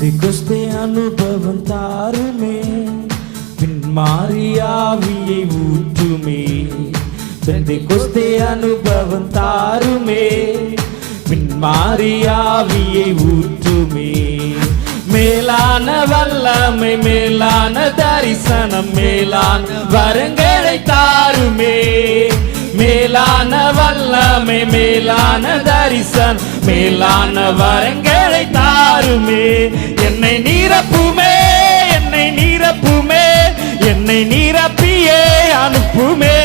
பெந்தெகொஸ்தே அனுபவம் தாருமே, பின்மாரியாவியை ஊற்றுமே. பெந்தெகொஸ்தே அனுபவம் தாருமே, பின்மாரியாவியை ஊற்றுமே. மேலான வல்லமை, மேலான தரிசனம், மேலான வரங்களை தாருமே. மேலான வல்லமை, மேலான தரிசனம், மேலான வரங்களை தாருமே. என்னை நிரப்புமே, என்னை நிரப்புமே, என்னை நிரப்பியே அனுப்புமே.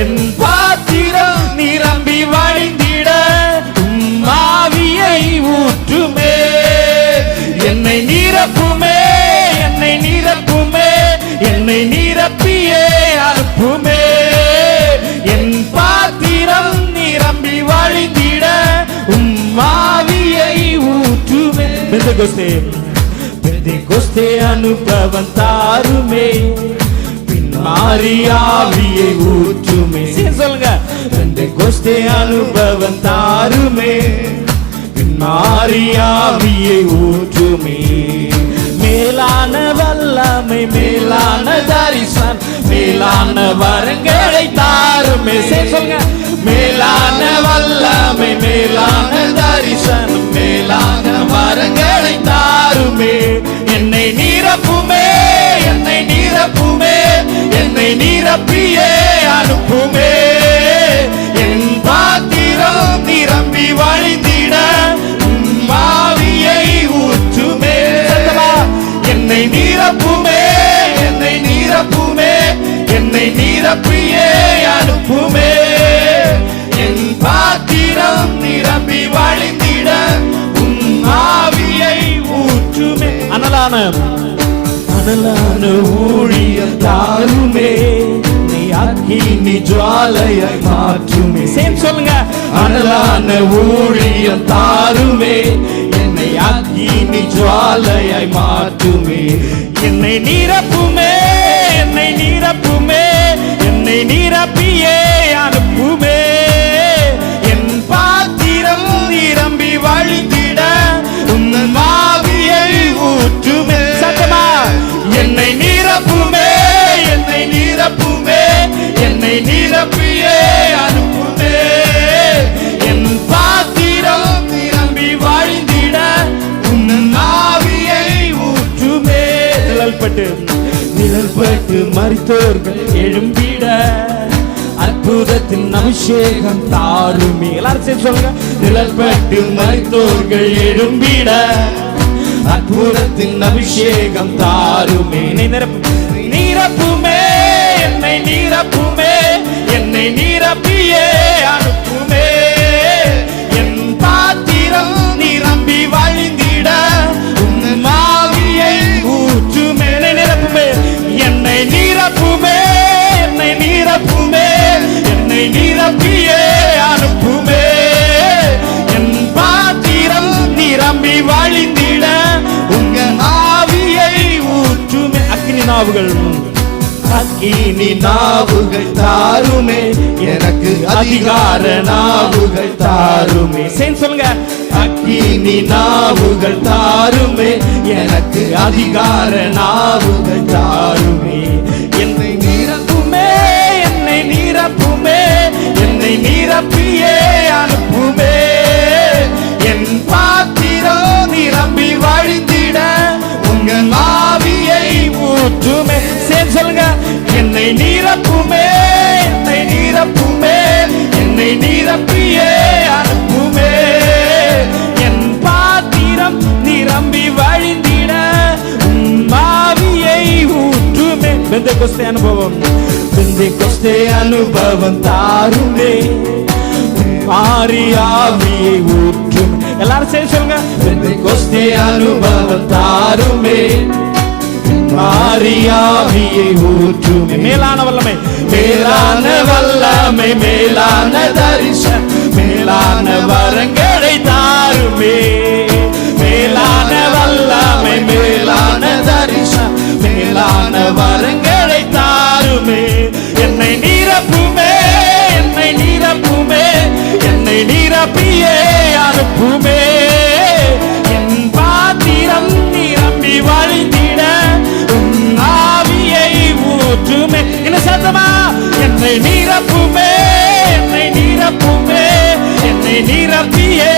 என் பாத்திரம் நிரம்பி வழிந்திட ஆவியை ஊற்றுமே. என்னை நிரப்புமே, என்னை நிரப்புமே, என்னை நிரப்பியே அனுப்புமே. என் பாத்திரம் நிரம்பி வழிந்திட ஆவியை ஊற்றுமே. பெந்தெகொஸ்தே அனுபவம் தாருமே, பின்மாரியாவியை ஊற்றுமே. சொல்லுங்க, பெந்தெகொஸ்தே அனுபவம் தாருமே, பின்மாரியாவியை ஊற்றுமே. மேலான வல்லமை, மேலான தரிசனம், மேலான வரங்களை தாருமே. சொல்லுங்க, மேலான வல்லமை, மேலான தரிசனம், மேலான வரங்களை தாருமே. என்னை நிரப்புமே, என்னை நிரப்புமே, என்னை நிரப்பியே அனுப்புமே. என் பாத்திரம் நிரம்பி வழிந்திட ஆவியை ஊற்றுமே. என்னை நிரப்புமே, என்னை நிரப்புமே, என்னை நிரப்பியே அனுப்புமே. என் பாத்திரம் நிரம்பி வழிந்திட ஆவியை ஊற்றுமே. அனலான ஊழியம் தாருமே, நீ அக்கினி ஜுவாலையை மாற்றுமே. சொல்லுங்க, அனலான ஊழியம் தாருமே, என்னை அக்கினி ஜுவாலையை மாற்றுமே. என்னை நிரப்புமே, என்னை நிரப்புமே, என்னை நிரப்பியே அனுப்புமே. என் பாத்திரம் நிரம்பி வழிந்திட ஆவியை ஊற்றுமே. சத்தமா, என்னை நிரப்புமே, என்னை நிரப்புமே, என்னை நிரப்பியே அனுப்புமே. என் பாத்திரம் நிரம்பி வழிந்திட ஆவியை ஊற்றுமே. நிழல்பட்டு மரித்தோர்கள் எழும்பிட அற்புதத்தின் அபிஷேகம் தாருமே. எல்லாரும் சேர்ந்து சொல்லுங்க, நிழல்பட்டு மரித்தோர்கள் எழும்பிட அற்புதத்தின் அபிஷேகம் தாருமே. நிரப்புமே, என்னை நிரப்புமே, என்னை நிரப்பியே அனுப்புமே. என் பாத்திரம் நிரம்பி வழிந்திட ஆவியை ஊற்றுமே. நிரப்புமே, என்னை நிரப்புமே, என்னை நிரப்புமே, என்னை நிரப்பியே அனுப்புமே. என் பாத்திரம் நிரம்பி வழிந்திட உங்க ஆவியை ஊற்றுமே. அக்கினி நாவுகள், அக்கினி நாவுகள் தாருமே, எனக்கு அதிகார நாவுகள் தாருமே. சொல்லுங்க, அக்கினி நாவுகள் தாருமே, எனக்கு அதிகார நாவுகள் தாருமே. என்னை நிரப்புமே, என்னை நிரப்புமே, என்னை நிரப்பியே அனுப்புமே. என் பாத்திரம் நிரம்பி வழிந்திட உங்க ஆவியை ஊற்றுமே. சொல்லுங்க, என்னை நிரப்புமே, என்னை நிரப்புமே, என்னை நிரப்பியே அனுப்புமே. என் பாத்திரம் நிரம்பி வழிந்திட ஆவியை ஊற்றுமே. பெந்தெகொஸ்தே அனுபவம், பெந்தெகொஸ்தே அனுபவம் தாருமே, ஆவியை ஊற்றுமே. எல்லாரும் சேர்ந்து சொல்லுங்க, பெந்தெகொஸ்தே அனுபவம் தாருமே, ஆவியை ஊற்றுமே. மேலான வல்லமை, மேலான வல்லமை, மேலான தரிசனம், மேலான வரங்களை தாருமே. மேலான வல்லமை, மேலான தரிசனம், மேலான வரங்களை தாருமே. என்னை நிரப்புமே, என்னை நிரப்புமே, என்னை நிரப்பியே அனுப்புமே. என் பாத்திரம் உயர்த்தமா என்னை நீரப்புமே, என்னை நீரப்புமே, என்னை நீரப்பியே